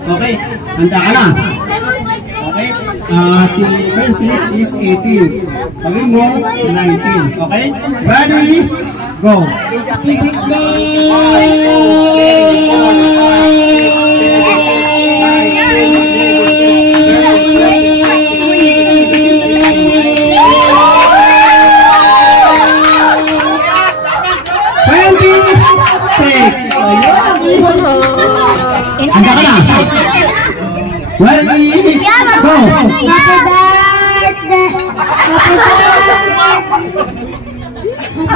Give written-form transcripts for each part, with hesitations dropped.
Okay, handa ka na. Okay, si Francis is 18. Gawin mo, 19. Okay, ready, go. Happy birthday! Handa ka na? Ready, go! Happy birthday! Happy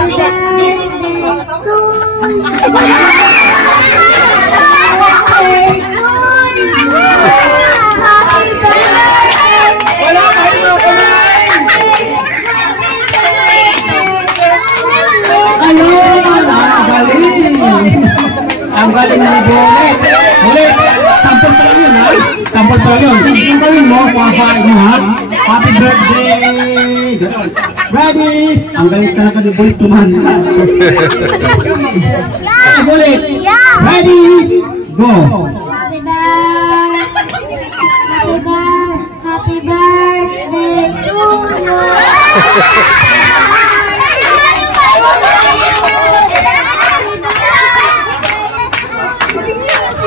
birthday to you! Happy birthday! Wala kayo! Ayun! Galing! Ang galing na Bolet! Ulit! Sample pa lang yun, ha? Sample pa lang yun. Kung gawin mo, kuhapain mo, ha? Happy birthday! Ganon. Ready? Ang galing talaga ni Bolet kumanta. Okay, Bolet! Ready? Go! Happy birthday! Happy birthday to you!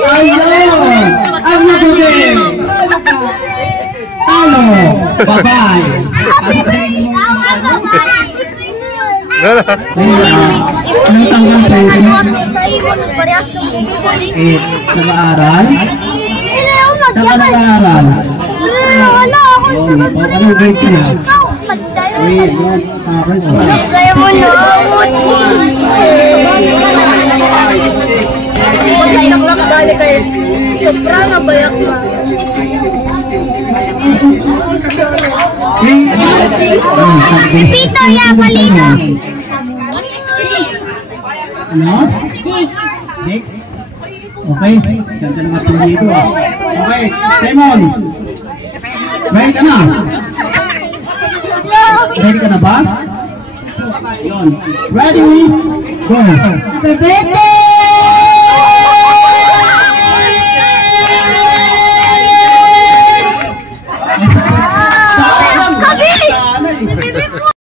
Ayun! Ang nagaling! Talo! Bye-bye! Ano tanggang Francis? Nag-aaral? Saan ka nag-aaral? Anong grade ka na? Ayun, tapos pa. Pagkainak na kadali kayo. Sobrang nabayak na. Pito ya, palino. Ano? Next. Okay. Ganda ng apelido ah. Okay. Simon. Ready ka na? Ready ka na ba? Yun. Ready? Go. Happy birthday!